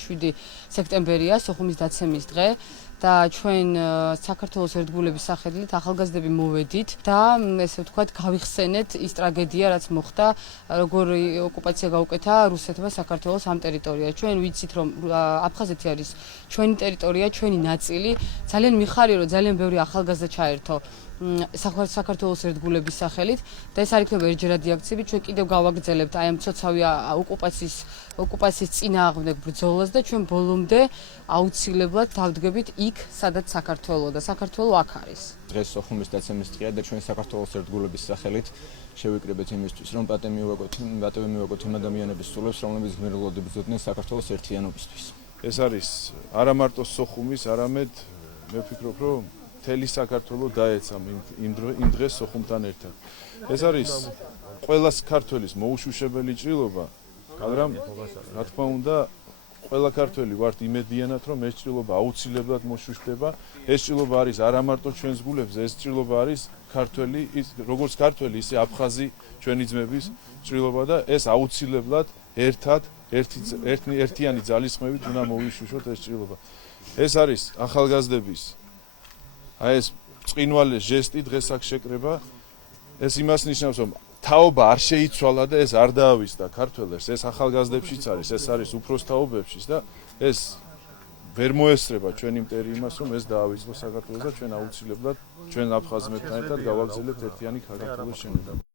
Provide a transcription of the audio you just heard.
Შვიდი სექტემბერია, სოხუმის დაცემის დღე და ჩვენ საქართველოს ერთგულების სახელით ახალგაზრდები მოვედით და ესე ვთქვათ, გავიხსენეთ ის ტრაგედია, რაც მოხდა, როგორ ოკუპაცია გაუკეთა რუსეთმა საქართველოს ამ ტერიტორიაზე. ჩვენ ვიცით, რომ აფხაზეთი არის ჩვენი ტერიტორია, ჩვენი ნაწილი. ძალიან მიხარია, რომ ძალიან ბევრი ახალგაზრდა ჩაერთო საქართველოს ერთგულების სახელით და ეს არ იქნება ერთჯერადი აქციები, ჩვენ კიდევ გავაგრძელებთ აი ამ ცოცხალ ოკუპაციის წინააღმდეგ ბრძოლას და ჩვენ ბოლომდე აუცილებლად დავდგებით იქ, სადაც საქართველო და საქართველო აქ არის. დღეს სოხუმის დაცემის დღეა და ჩვენ საქართველოს ერთგულების სახელით შევიკრიბეთ იმისთვის, რომ პატივი მივაგოთ იმ ადამიანების სულებს, რომლებიც გმირულად იბრძოდნენ საქართველოს ერთიანობისთვის. ეს არის არა მარტო სოხუმის, არამედ მე ვფიქრობ, რომ მთელი საქართველოს დაეცა იმ დღეს სოხუმთან ერთად. ეს არის ყველა ქართველის მოუშუშებელი ჭრილობა, მაგრამ რა თქმა უნდა, ყველა ქართველი ვართ იმედიანად, რომ ეს ჭრილობა აუცილებლად მოშუშტება. ეს ჭრილობა არის არა მარტო ჩვენს გულებზე, ეს ჭრილობა არის ქართველი, როგორც ქართველი, ისე აფხაზი ჩვენი ძმების ჭრილობა და ეს აუცილებლად ერთად ერთიანი ძალისხმევით უნდა მოვიშუშოთ ეს ჭრილობა. ეს არის ახალგაზრდების აი ეს წინვალე ჟესტი დღეს აქ შეკრება. ეს იმას ნიშნავს, რომ თაობა არ შეიცვალა და ეს არ დაავიწყდა ქართველებს, ეს ახალგაზრდებშიც არის, ეს არის უფროს თაობებშიც და ეს ვერ მოესწრება ჩვენი მტერი იმას, რომ ეს დაავიწყოს საქართველოს და ჩვენ აუცილებლად ჩვენ აფხაზებთან ერთად გავაგრძელებთ ერთიანი საქართველოს შექმნა.